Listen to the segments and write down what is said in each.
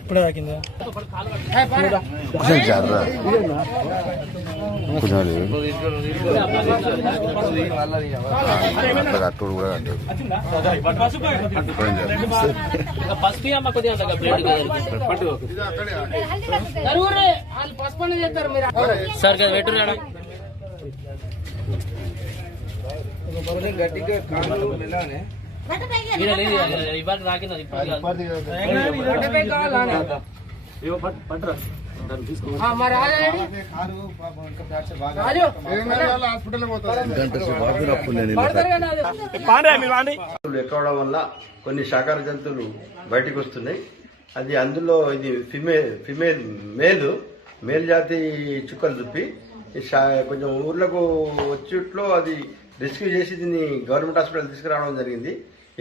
ఇప్పుడే తాకిందా సార్ కదా పెట్టున్నాడా గట్టిగా కాళ్ళు మెల్లనే ఇవాళ తాకింది ఎక్కువడం వల్ల కొన్ని శాకాహార జంతువులు బయటకు వస్తున్నాయి. అది అందులో ఇది మేల్ జాతి చుక్కలు దుప్పి కొంచెం ఊర్లకు వచ్చేట్లో అది రెస్క్యూ చేసి దీన్ని గవర్నమెంట్ హాస్పిటల్ తీసుకురావడం జరిగింది.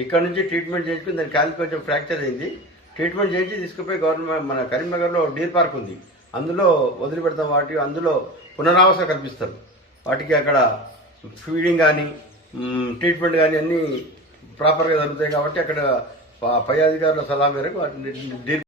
ఇక్కడ నుంచి ట్రీట్మెంట్ చేసుకుని దాని కాలు కొంచెం ఫ్రాక్చర్ అయింది. ట్రీట్మెంట్ చేసి తీసుకుపోయి గవర్నమెంట్ మన కరీంనగర్లో డీర్ పార్క్ ఉంది, అందులో వదిలిపెడతాం. అందులో పునరావాస కల్పిస్తారు. వాటికి అక్కడ ఫీడింగ్ కానీ ట్రీట్మెంట్ కానీ అన్నీ ప్రాపర్గా జరుగుతాయి. కాబట్టి అక్కడ పై అధికారుల సలహా మేరకు వాటిని